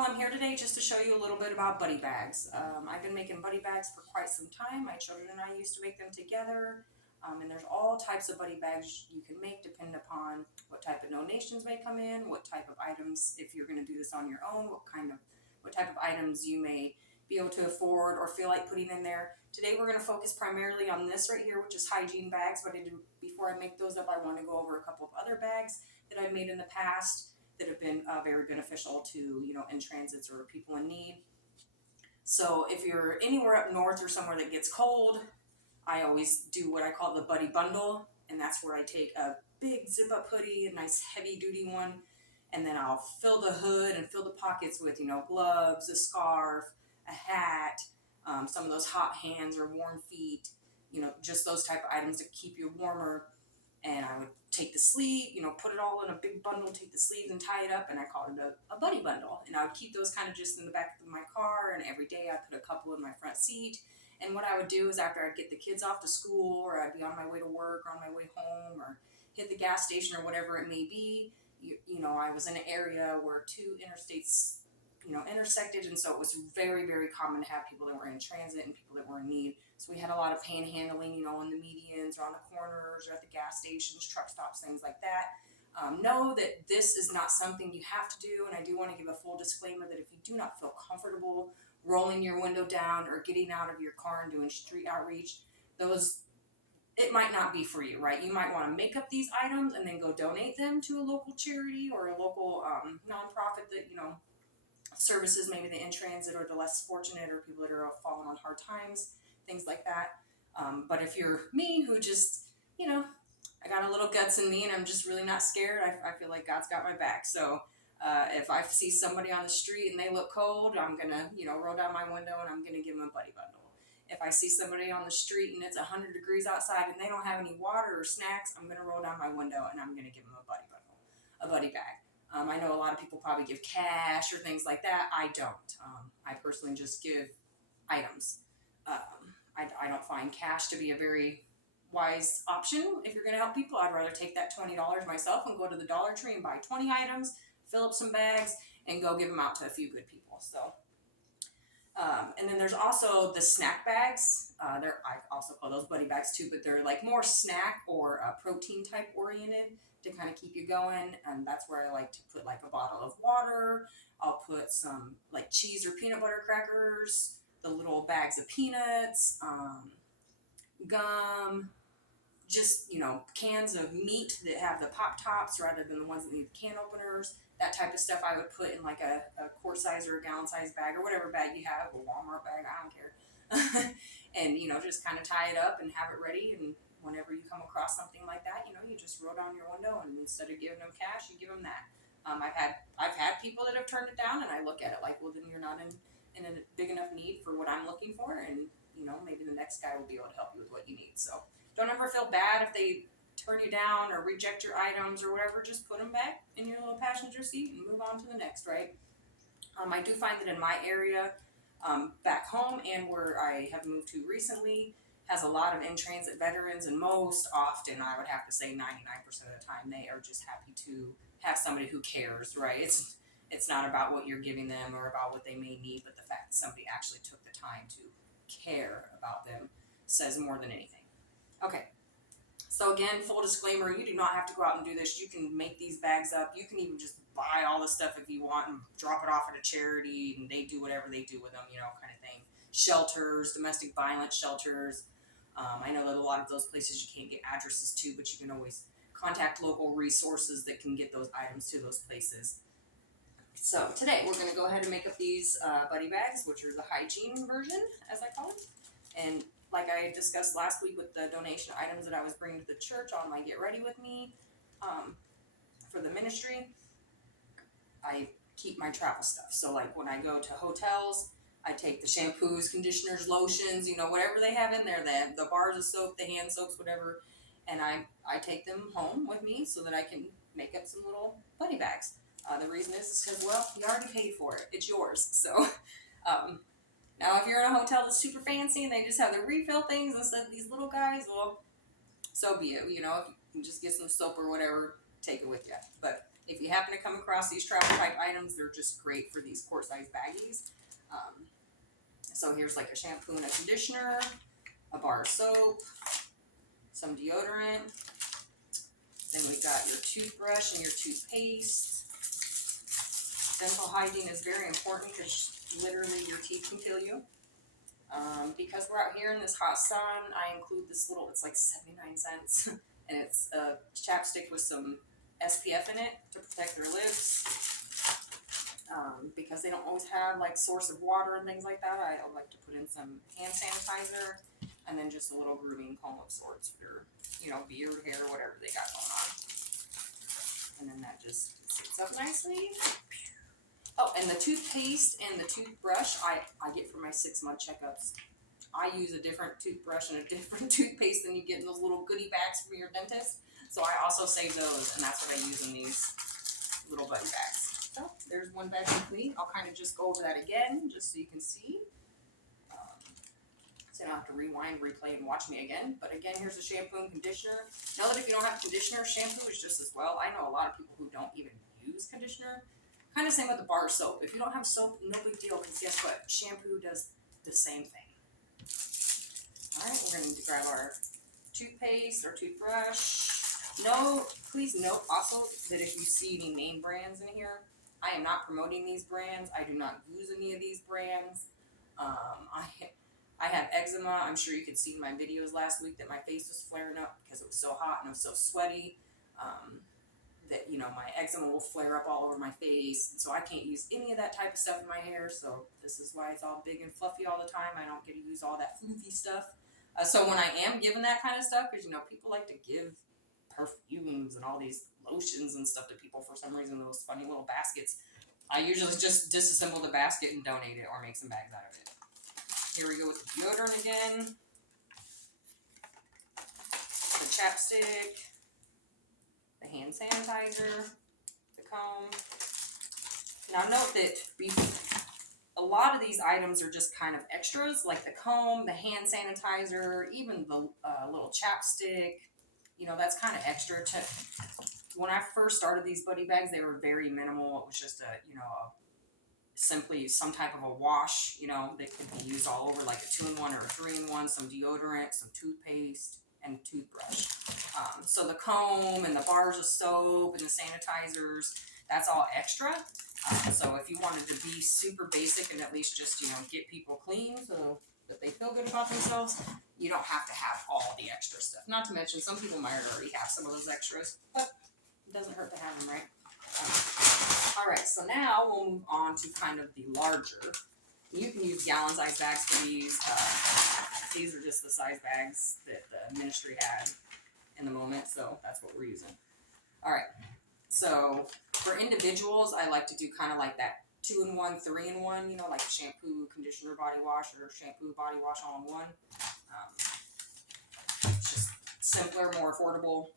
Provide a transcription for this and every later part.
Well, I'm here today just to show you a little bit about buddy bags. I've been making buddy bags for quite some time. My children and I used to make them together. And there's all types of buddy bags you can make depending upon what type of donations may come in, what type of items, if you're going to do this on your own, what type of items you may be able to afford or feel like putting in there. Today we're going to focus primarily on this right here, which is hygiene bags. But before I make those up, I want to go over a couple of other bags that I've made in the past that have been very beneficial to, in transits or people in need. So if you're anywhere up north or somewhere that gets cold, I always do what I call the buddy bundle, and that's where I take a big zip up hoodie, a nice heavy duty one, and then I'll fill the hood and fill the pockets with, gloves, a scarf, a hat, some of those hot hands or warm feet, just those type of items to keep you warmer. And I would take the sleeve, put it all in a big bundle, take the sleeves and tie it up, and I call it a buddy bundle. And I would keep those kind of just in the back of my car, and every day I put a couple in my front seat. And what I would do is after I'd get the kids off to school, or I'd be on my way to work, or on my way home, or hit the gas station, or whatever it may be, I was in an area where two interstates, intersected, and so it was very, very common to have people that were in transit and people that were in need. So we had a lot of panhandling, in the medians or on the corners or at the gas stations, truck stops, things like that. Know that this is not something you have to do, and I do want to give a full disclaimer that if you do not feel comfortable rolling your window down or getting out of your car and doing street outreach, it might not be for you, right? You might want to make up these items and then go donate them to a local charity or a local nonprofit that, services maybe the in transit or the less fortunate or people that are falling on hard times, things like that. But if you're me, who just, I got a little guts in me and I'm just really not scared, I feel like God's got my back. So if I see somebody on the street and they look cold, I'm going to, roll down my window and I'm going to give them a buddy bundle. If I see somebody on the street and it's 100 degrees outside and they don't have any water or snacks, I'm going to roll down my window and I'm going to give them a buddy bundle, a buddy bag. I know a lot of people probably give cash or things like that. I don't. I personally just give items. I don't find cash to be a very wise option if you're going to help people. I'd rather take that $20 myself and go to the Dollar Tree and buy 20 items, fill up some bags, and go give them out to a few good people. So, and then there's also the snack bags. I also call those buddy bags too, but they're like more snack or protein type oriented to kind of keep you going. And that's where I like to put like a bottle of water. I'll put some like cheese or peanut butter crackers, the little bags of peanuts, gum, just, cans of meat that have the pop tops rather than the ones that need can openers. That type of stuff I would put in like a quart size or a gallon size bag or whatever bag you have, a Walmart bag, I don't care. And, just kind of tie it up and have it ready. And whenever you come across something like that, you just roll down your window and instead of giving them cash, you give them that. I've had people that have turned it down, and I look at it like, well, then you're not in a big enough need for what I'm looking for, and maybe the next guy will be able to help you with what you need. So don't ever feel bad if they turn you down or reject your items or whatever. Just put them back in your little passenger seat and move on to the next, right? I do find that in my area, back home and where I have moved to recently, has a lot of in-transit veterans, and most often, I would have to say 99% of the time, they are just happy to have somebody who cares, right? It's not about what you're giving them or about what they may need, but the fact that somebody actually took the time to care about them says more than anything. Okay. So again, full disclaimer, you do not have to go out and do this. You can make these bags up. You can even just buy all the stuff if you want and drop it off at a charity, and they do whatever they do with them, kind of thing. Shelters, domestic violence shelters. I know that a lot of those places you can't get addresses to, but you can always contact local resources that can get those items to those places. So today we're going to go ahead and make up these buddy bags, which are the hygiene version, as I call it. And like I discussed last week with the donation items that I was bringing to the church on my Get Ready With Me for the ministry, I keep my travel stuff. So like when I go to hotels, I take the shampoos, conditioners, lotions, whatever they have in there, the bars of soap, the hand soaps, whatever, and I take them home with me so that I can make up some little buddy bags. The reason is because, well, you already paid for it. It's yours. So now if you're in a hotel that's super fancy and they just have the refill things instead of these little guys, well, so be it. If you can just get some soap or whatever, take it with you. But if you happen to come across these travel type items, they're just great for these quart size baggies. So here's like a shampoo and a conditioner, a bar of soap, some deodorant. Then we got your toothbrush and your toothpaste. Dental hygiene is very important because literally your teeth can kill you. Because we're out here in this hot sun, I include this little, it's like 79 cents, and it's a chapstick with some SPF in it to protect their lips. Because they don't always have like source of water and things like that, I like to put in some hand sanitizer, and then just a little grooming comb of sorts for, you know, beard, hair, whatever they got going on. And then that just sits up nicely. Oh, and the toothpaste and the toothbrush I get for my 6-month checkups. I use a different toothbrush and a different toothpaste than you get in those little goodie bags from your dentist. So I also save those, and that's what I use in these little buddy bags. So there's one bag complete. I'll kind of just go over that again, just so you can see. So you don't have to rewind, replay, and watch me again. But again, here's the shampoo and conditioner. Know that if you don't have conditioner, shampoo is just as well. I know a lot of people who don't even use conditioner. Kind of same with the bar soap. If you don't have soap, no big deal, because guess what? Shampoo does the same thing. Alright, we're going to need to grab our toothpaste or toothbrush. Please note also that if you see any name brands in here, I am not promoting these brands. I do not use any of these brands. I have eczema. I'm sure you could see in my videos last week that my face was flaring up because it was so hot and it was so sweaty. That, you know, my eczema will flare up all over my face. And so I can't use any of that type of stuff in my hair. So this is why it's all big and fluffy all the time. I don't get to use all that floofy stuff. So when I am given that kind of stuff, because, you know, people like to give perfumes and all these lotions and stuff to people for some reason, those funny little baskets, I usually just disassemble the basket and donate it or make some bags out of it. Here we go with the deodorant again. The chapstick. The hand sanitizer, the comb. Now note that a lot of these items are just kind of extras, like the comb, the hand sanitizer, even the little chapstick. You know, that's kind of extra. When I first started these buddy bags, they were very minimal. It was just simply some type of a wash, you know, that could be used all over, like a 2-in-1 or a 3-in-1, some deodorant, some toothpaste, and toothbrush. So the comb and the bars of soap and the sanitizers, that's all extra. So if you wanted to be super basic and at least just, you know, get people clean so that they feel good about themselves, you don't have to have all the extra stuff. Not to mention, some people might already have some of those extras, but it doesn't hurt to have them, right? Alright, so now we'll move on to kind of the larger. You can use gallon-sized bags for these. These are just the size bags that the ministry had in the moment, so that's what we're using. Alright, so for individuals, I like to do kind of like that 2-in-1, 3-in-1, you know, like shampoo, conditioner, body wash, or shampoo, body wash all in one. It's just simpler, more affordable.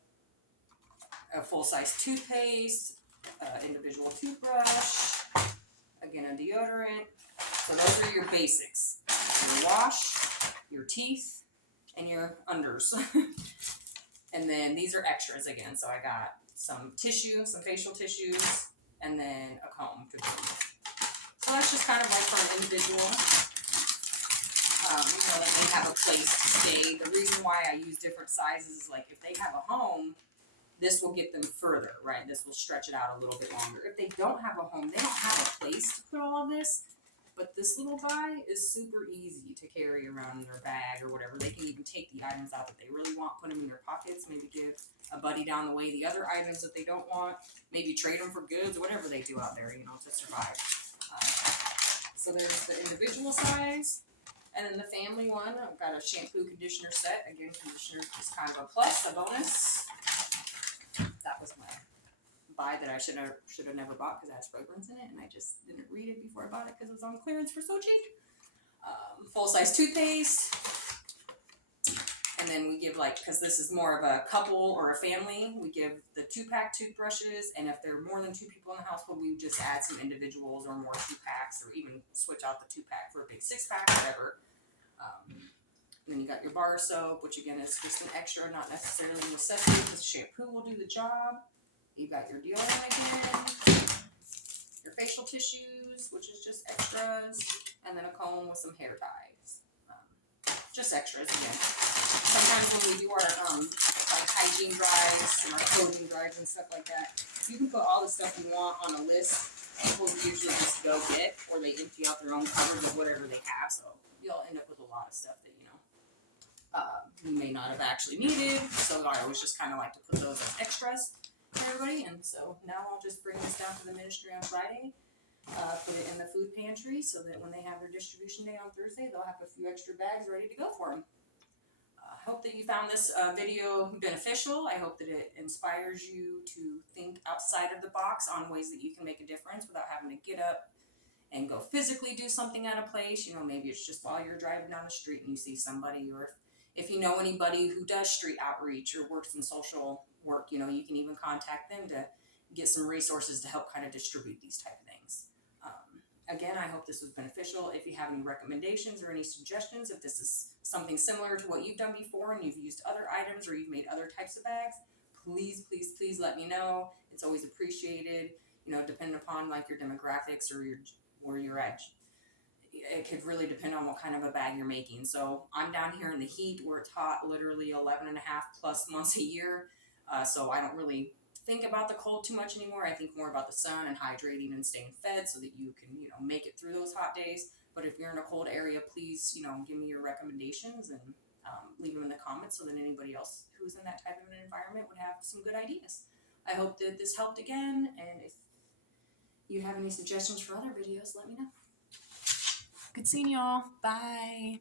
A full-size toothpaste, individual toothbrush, again a deodorant. So those are your basics. Your wash, your teeth, and your unders. And then these are extras again. So I got some tissue, some facial tissues, and then a comb to clean. So that's just kind of like for an individual. You know, that they have a place to stay. The reason why I use different sizes is like if they have a home, this will get them further, right? This will stretch it out a little bit longer. If they don't have a home, they don't have a place to put all of this. But this little guy is super easy to carry around in their bag or whatever. They can even take the items out that they really want, put them in their pockets, maybe give a buddy down the way the other items that they don't want, maybe trade them for goods, whatever they do out there, you know, to survive. So there's the individual size. And then the family one, I've got a shampoo conditioner set. Again, conditioner is kind of a plus, a bonus. That was my buy that I should have never bought because it has fragrance in it, and I just didn't read it before I bought it because it was on clearance for so cheap. Full-size toothpaste. And then we give, like, because this is more of a couple or a family, we give the 2-pack toothbrushes, and if there are more than 2 people in the household, we just add some individuals or more 2-packs, or even switch out the 2-pack for a big 6-pack, whatever. Then you got your bar soap, which again is just an extra, not necessarily a necessity, because shampoo will do the job. You've got your deodorant again, your facial tissues, which is just extras, and then a comb with some hair ties. Just extras again. Sometimes when we do our like hygiene drives and our clothing drives and stuff like that, you can put all the stuff you want on a list. People usually just go get, or they empty out their own cupboards of whatever they have. So you'll end up with a lot of stuff that you may not have actually needed. So I always just kind of like to put those as extras for everybody. And so now I'll just bring this down to the ministry on Friday. Put it in the food pantry so that when they have their distribution day on Thursday, they'll have a few extra bags ready to go for them. I hope that you found this video beneficial. I hope that it inspires you to think outside of the box on ways that you can make a difference without having to get up and go physically do something at a place. Maybe it's just while you're driving down the street and you see somebody, or if you know anybody who does street outreach or works in social work, you can even contact them to get some resources to help kind of distribute these type of things. Again, I hope this was beneficial. If you have any recommendations or any suggestions, if this is something similar to what you've done before and you've used other items or you've made other types of bags, please, please, please let me know. It's always appreciated, depending upon like your demographics or where you're at. It could really depend on what kind of a bag you're making. So I'm down here in the heat where it's hot literally 11 and a half plus months a year. So I don't really think about the cold too much anymore. I think more about the sun and hydrating and staying fed so that you can, make it through those hot days. But if you're in a cold area, please, give me your recommendations and leave them in the comments so that anybody else who's in that type of an environment would have some good ideas. I hope that this helped again. And if you have any suggestions for other videos, let me know. Good seeing y'all. Bye.